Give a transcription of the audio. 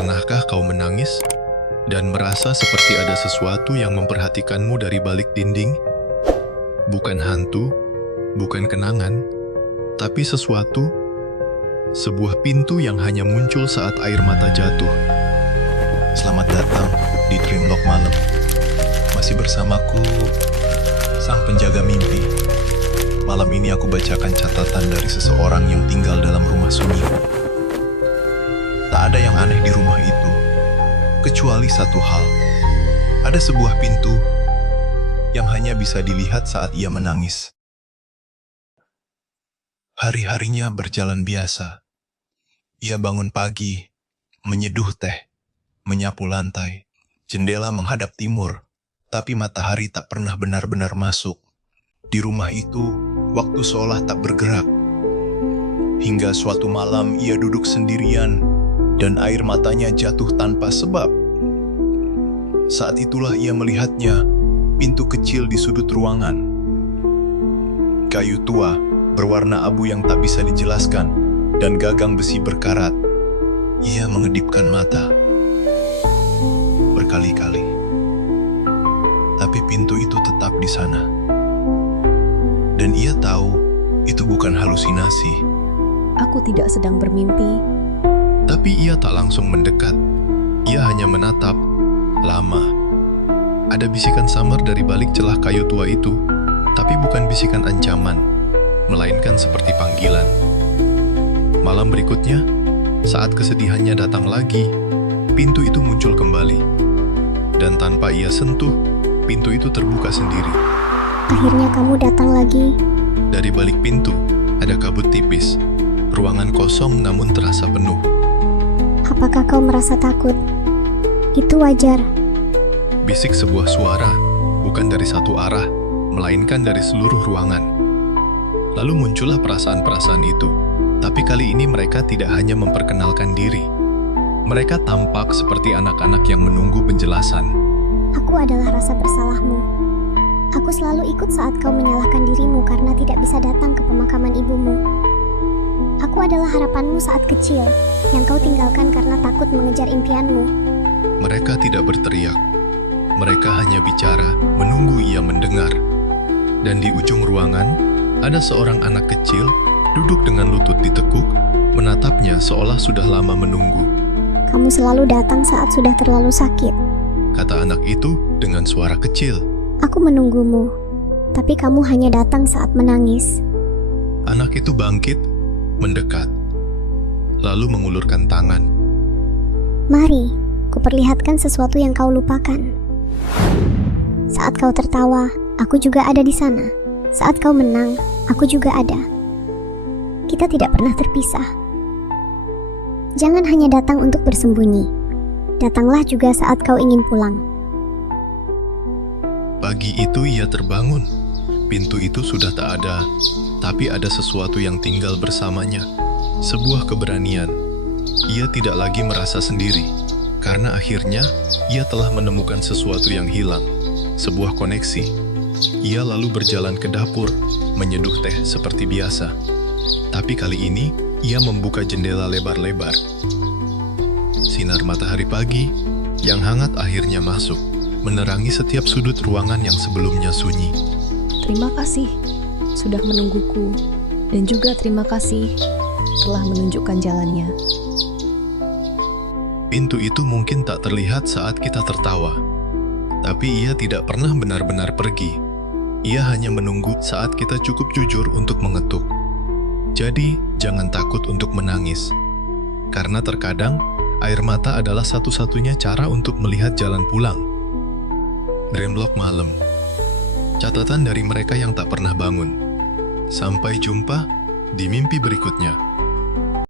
Pernahkah kau menangis dan merasa seperti ada sesuatu yang memperhatikanmu dari balik dinding? Bukan hantu, bukan kenangan, tapi sesuatu, sebuah pintu yang hanya muncul saat air mata jatuh. Selamat datang di Dreamlock Malam. Masih bersamaku, sang penjaga mimpi. Malam ini aku bacakan catatan dari seseorang yang tinggal dalam rumah sunyi. Tak ada yang aneh di rumah itu, kecuali satu hal. Ada sebuah pintu yang hanya bisa dilihat saat ia menangis. Hari-harinya berjalan biasa. Ia bangun pagi, menyeduh teh, menyapu lantai. Jendela menghadap timur, tapi matahari tak pernah benar-benar masuk. Di rumah itu, waktu seolah tak bergerak. Hingga suatu malam ia duduk sendirian dan air matanya jatuh tanpa sebab. Saat itulah ia melihatnya, pintu kecil di sudut ruangan. Kayu tua, berwarna abu yang tak bisa dijelaskan, dan gagang besi berkarat. Ia mengedipkan mata berkali-kali, tapi pintu itu tetap di sana. Dan ia tahu itu bukan halusinasi. Aku tidak sedang bermimpi. Tapi ia tak langsung mendekat. Ia hanya menatap lama. Ada bisikan samar dari balik celah kayu tua itu, tapi bukan bisikan ancaman, melainkan seperti panggilan. Malam berikutnya, saat kesedihannya datang lagi, pintu itu muncul kembali. Dan tanpa ia sentuh, pintu itu terbuka sendiri. Akhirnya kamu datang lagi. Dari balik pintu, ada kabut tipis. Ruangan kosong namun terasa penuh. Apakah kau merasa takut? Itu wajar. Bisik sebuah suara, bukan dari satu arah, melainkan dari seluruh ruangan. Lalu muncullah perasaan-perasaan itu. Tapi kali ini mereka tidak hanya memperkenalkan diri. Mereka tampak seperti anak-anak yang menunggu penjelasan. Aku adalah rasa bersalahmu. Aku selalu ikut saat kau menyalahkan dirimu karena tidak bisa datang ke pemakaman ibumu. Aku adalah harapanmu saat kecil, yang kau tinggalkan karena takut mengejar impianmu. Mereka tidak berteriak. Mereka hanya bicara, menunggu ia mendengar. Dan di ujung ruangan, ada seorang anak kecil, duduk dengan lutut ditekuk, menatapnya seolah sudah lama menunggu. Kamu selalu datang saat sudah terlalu sakit. Kata anak itu dengan suara kecil. Aku menunggumu, tapi kamu hanya datang saat menangis. Anak itu bangkit, mendekat, lalu mengulurkan tangan. Mari, kuperlihatkan sesuatu yang kau lupakan. Saat kau tertawa, aku juga ada di sana. Saat kau menang, aku juga ada. Kita tidak pernah terpisah. Jangan hanya datang untuk bersembunyi. Datanglah juga saat kau ingin pulang. Pagi itu ia terbangun. Pintu itu sudah tak ada, tapi ada sesuatu yang tinggal bersamanya. Sebuah keberanian. Ia tidak lagi merasa sendiri, karena akhirnya ia telah menemukan sesuatu yang hilang. Sebuah koneksi. Ia lalu berjalan ke dapur, menyeduh teh seperti biasa. Tapi kali ini, ia membuka jendela lebar-lebar. Sinar matahari pagi yang hangat akhirnya masuk, menerangi setiap sudut ruangan yang sebelumnya sunyi. Terima kasih sudah menungguku, dan juga terima kasih telah menunjukkan jalannya. Pintu itu mungkin tak terlihat saat kita tertawa, tapi ia tidak pernah benar-benar pergi. Ia hanya menunggu saat kita cukup jujur untuk mengetuk. Jadi, jangan takut untuk menangis. Karena terkadang, air mata adalah satu-satunya cara untuk melihat jalan pulang. Dreamlock Malam. Catatan dari mereka yang tak pernah bangun. Sampai jumpa di mimpi berikutnya.